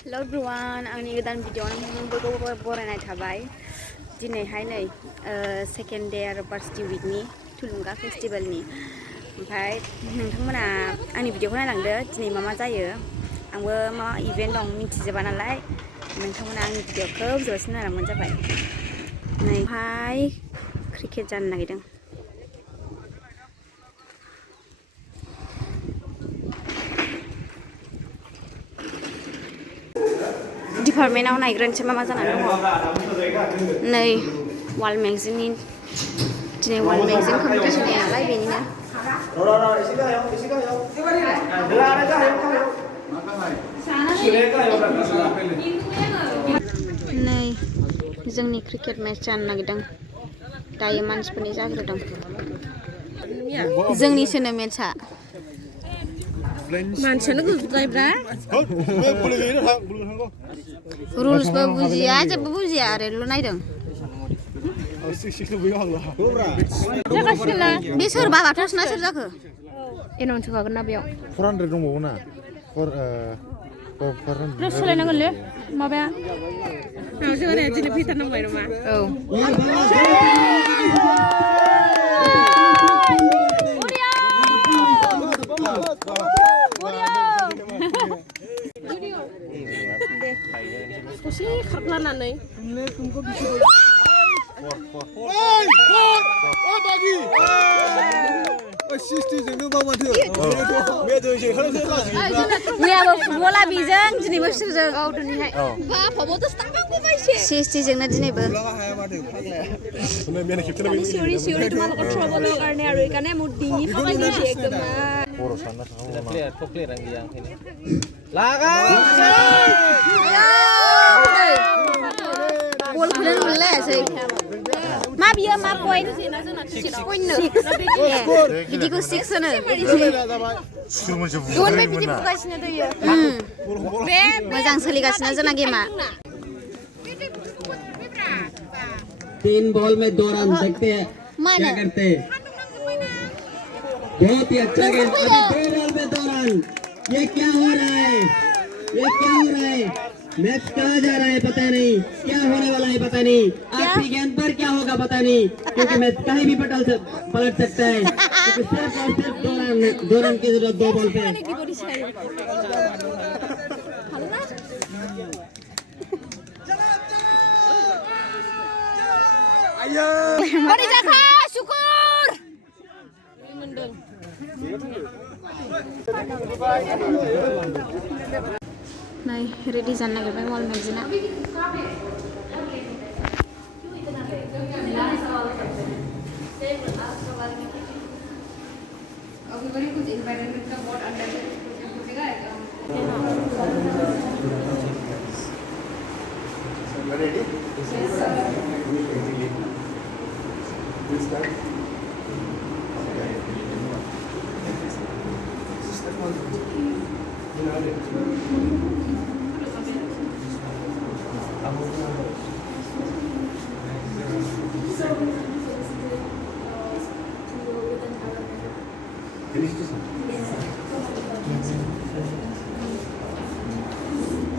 Hello everyone, आंनि गोदान भिडिअआव नोंथांमोनखौ बरायनाय थाबाय। दिनैहाय नै सेकेन्ड डे आरो भार्सिटी उइकनि थुलुंगा फेस्टिभेलनि। ओमफ्राय नोंथांमोना आंनि भिडिअखौ नायलांदो दिनै मा जायो। आंबो मा इभेन्ट दं मिथिजोबा नालाय नोंथांमोना आंनि भिडिअखौ जोबजासिम नायलांबानो जाबाय। नैहाय क्रिकेट जानो नागिरदों। डिपार्टमेन्टआव नायग्रोनोसै मा जानानै दङ। नै वाल मेगजिननि दिनै वाल मेगजिन कम्पिटिसन दं नालाय बेनिनो। नै जोंनि क्रिकेट मेच जानो नागिरदों। दायो मानसिफोरनि जाग्रोदों। जोंनिसोनो मेचआ। मानसियानो गोजोबद्रायब्रा रुल्सबो बुजिया जेबो बुजिया ओरैल' नायदों। बे सोर बाबाथारसो ना सोर जाखो? एनाउन्स होखागोन ना बेयाव 400 दंबावो ना। सोलायनांगोनलै माबाया जोंहा दिनै फैथारनांबाय नामा? औ ससे खारलानानै मैयाबो फुटबला बेजों दिनैबो बिसोरजों दिनैहाय सिक्सटिजोंनो दिनैबो बलखौनो नुलायासै मा बियो मा पइन्ट बिदिखौ 6 होनो इउननिफ्राय बिदि बुगासिनो दयो। मोजां सोलिगासिनो जोंना गेमा। 3 बॉल में 2 रन देखते हैं क्या करते हैं। बहुत ही अच्छा गेम। अभी 2 बॉल में 2 रन। ये क्या हो रहा है? ये क्या हो रहा है? मैच कहाँ जा रहा है पता नहीं, क्या होने वाला है पता नहीं। आपकी गेंद पर क्या होगा पता नहीं, क्योंकि मैच कहीं भी पलट सकता है। क्योंकि सिर्फ और सिर्फ 2 रन की जरूरत 2 बॉल पे। syukur. Nay, ready जानो नागिरबाय वाल मेगजिना। Ready? Yes, sir. Please start.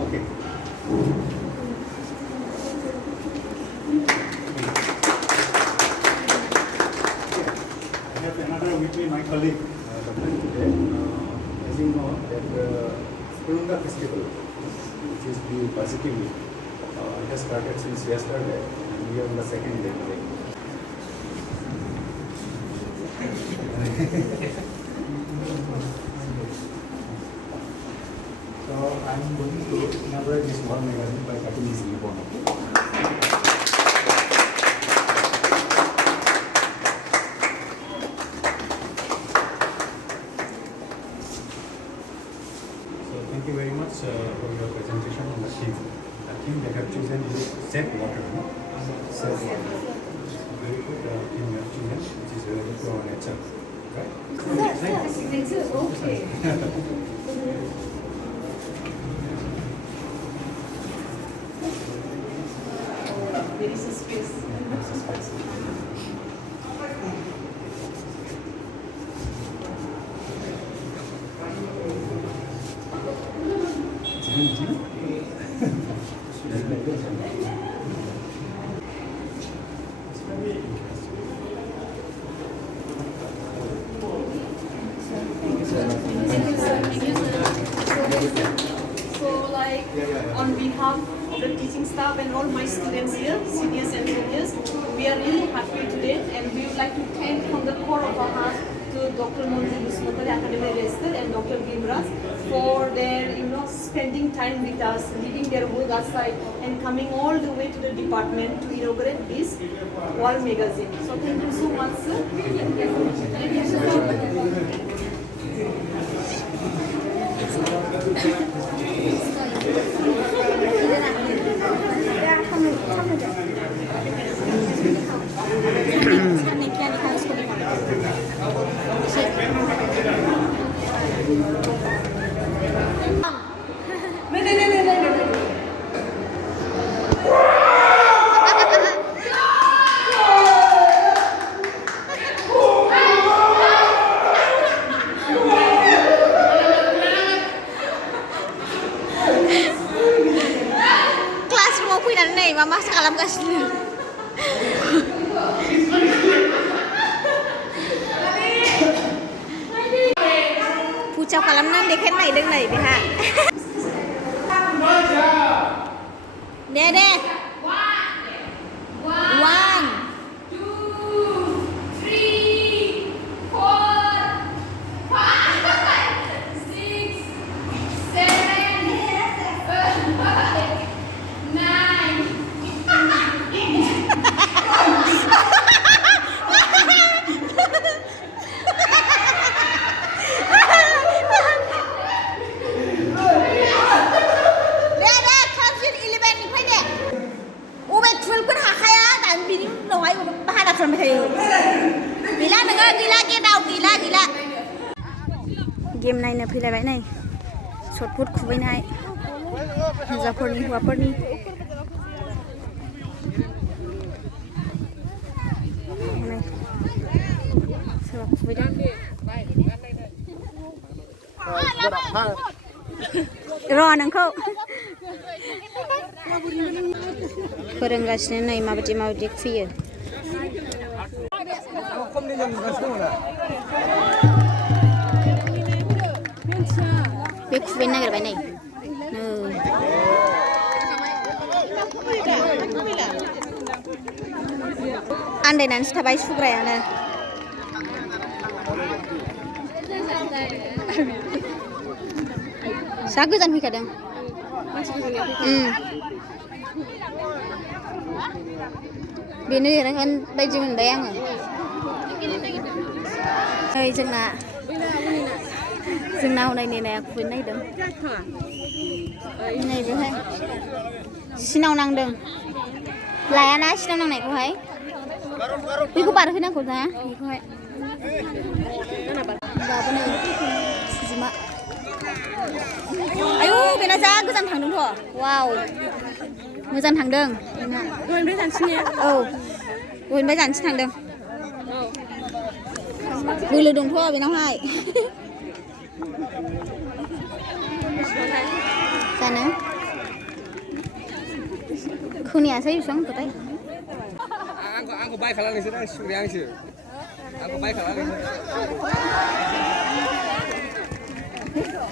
Okay. My colleague, as you know, that Thulunga Festival, which is the VARSITY week, it has started since yesterday, and we are on the second day today. So I am going to inaugurate this one magazine by cutting this ribbon. Thank you very much for your presentation on the theme. I think they have chosen safe water, no? Safe water. Very good theme you have chosen, which is related to our nature, right? Yes, okay. There is a space. There is a space. So like on behalf of the teaching staff and all my students here, seniors and juniors, we are really happy today and we would like to thank from the core of our heart to Dr. Monzi Academy Register and Dr. Gimras for their spending time with us, leaving their work aside and coming all the way to the department to inaugurate this wall magazine. So thank you so much, sir. Classroom fैनानै नै मा मासो खालामगासिनो पुचाव खालामनानै देखायनो नागिरदों नै बेहा दे 1 2 3 4 5 6 game नायनो फैलायबाय नै शटपुट खुबैनाय हिन्जावफोरनि हौवाफोरनि सोरबा खुबैदों र' नोंखौ फोरोंगासिनो नै माबायदि खुयो बे खुबैनो नागिरबाय नै आन्दायनानैसो थाबाय सुग्रायानो जा गोजान फैखादों बेनो देरहागोन बायदि मोनबाय आङो नै जोंना हनै नेनाया खुबैनो नागिरदों नै बेहाय सिनाव नांदों लायाना सिनाव नांनायखौहाय बेखौ बारहोनांगौ ना बेखौहाय दाबो नै सुजिमा आयौ बेना जा गोजान थांदोंथ' वाव मोजां थांदों दहायनिफ्राय जानोसै ने औ दहायनिफ्राय जानोसै थांदों बोलो दंथ' बेनावहाय जानो खोनायासै बेसेबां होनखोथाय आंखौ बाय खालामनोसै ना सुग्राया आंसो आंखौ बाय खालामनोसै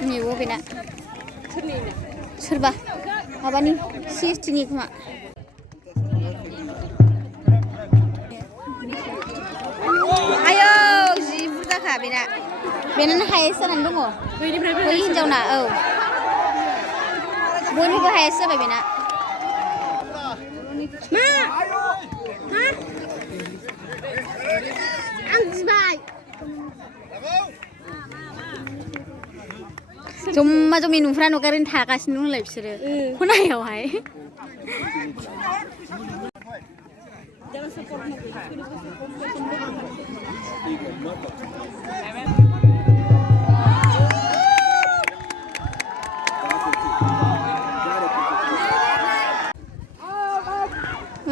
नैबाव बेना सोरबा माबानि CSTनि खोमा आयौ जि बुरजाखा बेनानो हायेस्ट जानानै दङ बै हिन्जावना औ बयनिबो हायेस्ट जाबाय बेना आं गिबाय जम्मा जम्मि नुफ्रा नुगारैनो थागासिनो दंलाय बिसोरो खनायावहाय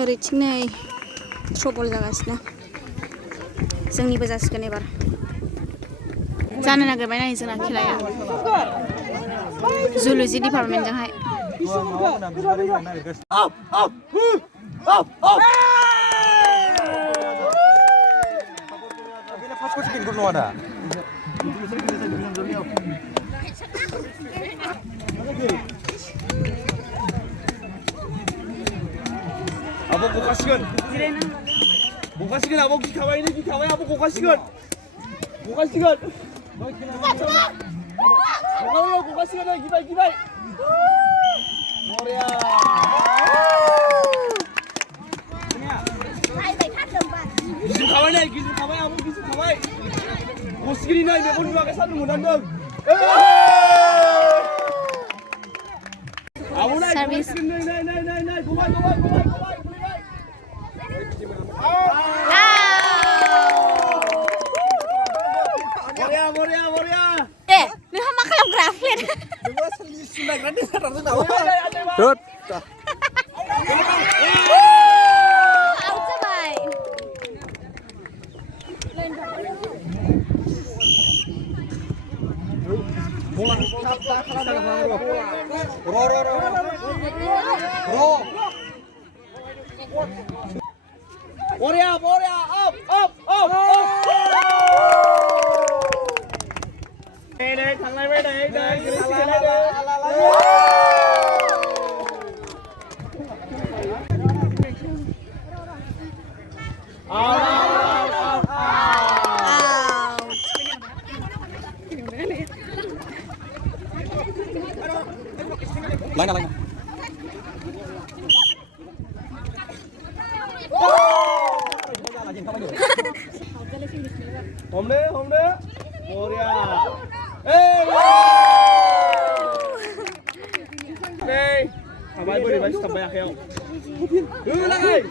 ओरैथिं नै थ्र'बल जागासिनो जोंनिबो जासिगोन एबार जानो नागिरबाय नै जोंना खेलाया जुल'जि डिपार्टमेन्टजोंहाय 아버 고가시건 고가시건 아버 기타와이네 기타와이 아버 고가시건 고가시건 고가시건 기발 머리야 기준 가와이네 기준 가와이 아버 기준 가와이 고시길이나 이제 본주하게 사는 못한다 아버나 서비스 나나나나 고마이 머리야 Eh, lu sama kalau grafit. Tut. Out coba. 머리야 up đây thằng này đây Lain. Hôm đấy. Moria. Ê. Đây. Bay bơi bay tập bay khéo. Lại.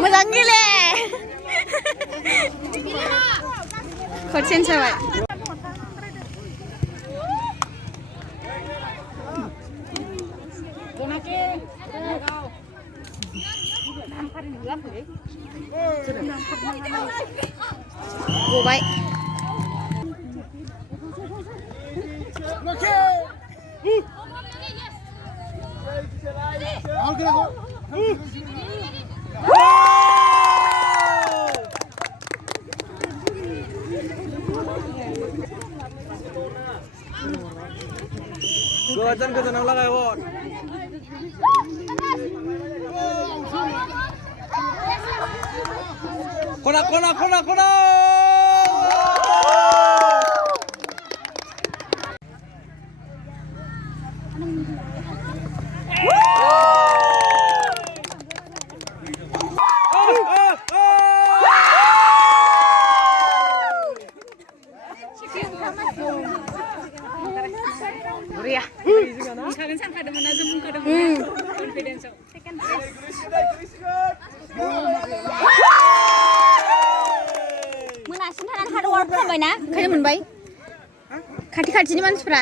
Mo장 gile. Kocen coba. Ủa vậy Ke sana lah kawan. Kona. Meriah. Kalian sangka ada mana zoom ke depan confidence. Monasin hanan hard work खालामबाय ना ओंखायनो मोनबाय खाथि मानसिफ्रा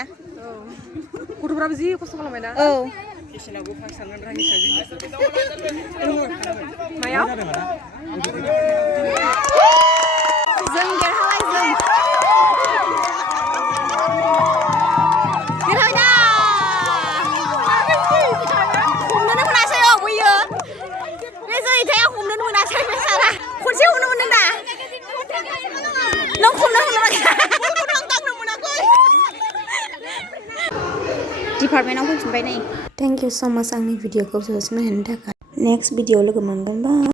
गथ'फ्राबो जि खस्थ' खालामबाय ना औ किसनावबो फार्स्ट थांगोन राहिसाजों मायाव जों देरहाबाय जों हमनोनो मोनासै बैयो बे जैथाया हमनोनो मोनासै बेसारा खनसे हमनो मोनदों दा नों हमनो मोनाखै दांनो मोनाखै डिपार्टमेन्टाव फैफिनबाय नै थेंक इउ सो माच आंनि भिडिअखौ जोबजासिम नायनायनि थाखाय नेक्स्ट भिडिअ लोगो मोनगोन बा